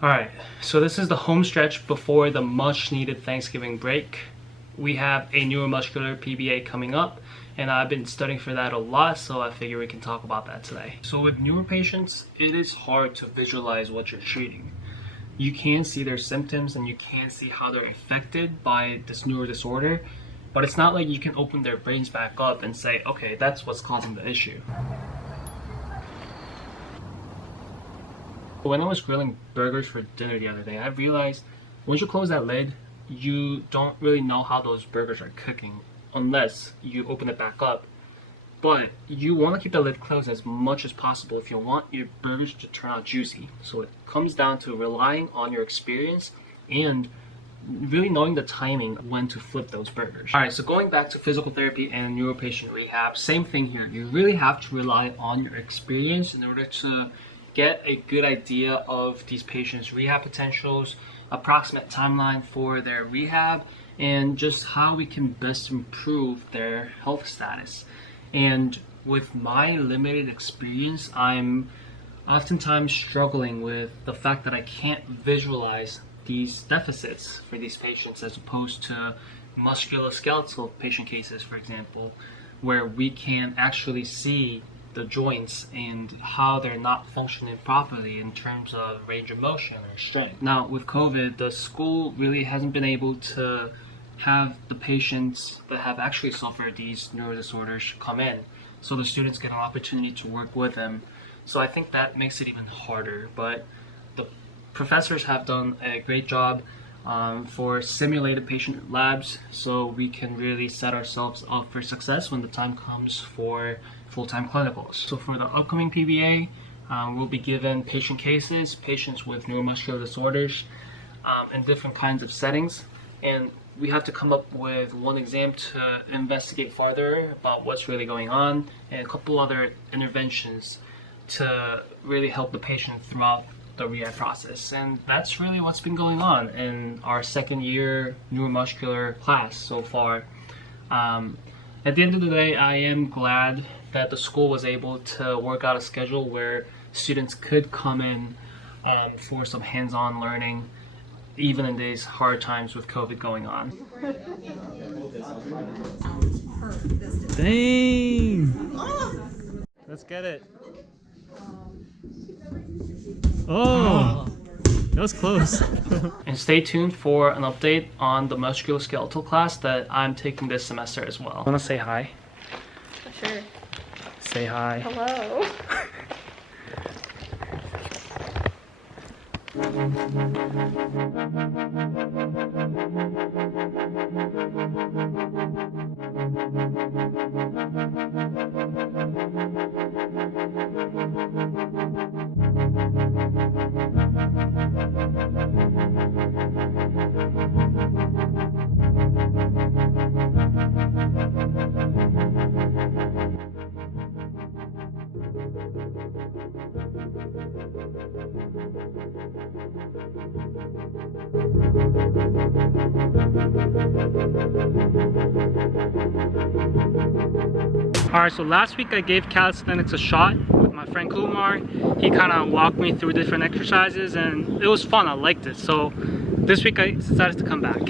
Alright, so this is the home stretch before the much needed Thanksgiving break. We have a neuromuscular PBA coming up, and I've been studying for that a lot, so I figure we can talk about that today. So with neuro patients, it is hard to visualize what you're treating. You can see their symptoms and you can see how they're affected by this neuro disorder, but it's not like you can open their brains back up and say, okay, that's what's causing the issue. When I was grilling burgers for dinner the other day, I realized once you close that lid, you don't really know how those burgers are cooking unless you open it back up. But you want to keep the lid closed as much as possible if you want your burgers to turn out juicy. So it comes down to relying on your experience and really knowing the timing when to flip those burgers. Alright, so going back to physical therapy and neuropatient rehab, same thing here. You really have to rely on your experience in order to get a good idea of these patients' rehab potentials, approximate timeline for their rehab, and just how we can best improve their health status. And with my limited experience, I'm oftentimes struggling with the fact that I can't visualize these deficits for these patients as opposed to musculoskeletal patient cases, for example, where we can actually see the joints and how they're not functioning properly in terms of range of motion or strength. Now with COVID, the school really hasn't been able to have the patients that have actually suffered these neuro disorders come in, so the students get an opportunity to work with them. So I think that makes it even harder, but the professors have done a great job for simulated patient labs, so we can really set ourselves up for success when the time comes for full-time clinicals. So for the upcoming PBA, we'll be given patient cases, patients with neuromuscular disorders in different kinds of settings, and we have to come up with one exam to investigate further about what's really going on, and a couple other interventions to really help the patient throughout the rehab process. And that's really what's been going on in our second year neuromuscular class so far. At the end of the day, I am glad that the school was able to work out a schedule where students could come in for some hands-on learning, even in these hard times with COVID going on. Dang! Let's get it. Oh! That was close. And stay tuned for an update on the musculoskeletal class that I'm taking this semester as well. Want to say hi? Sure. Say hi. Hello. Alright, so last week I gave calisthenics a shot with my friend Kumar. He kind of walked me through different exercises and it was fun, I liked it. So this week I decided to come back.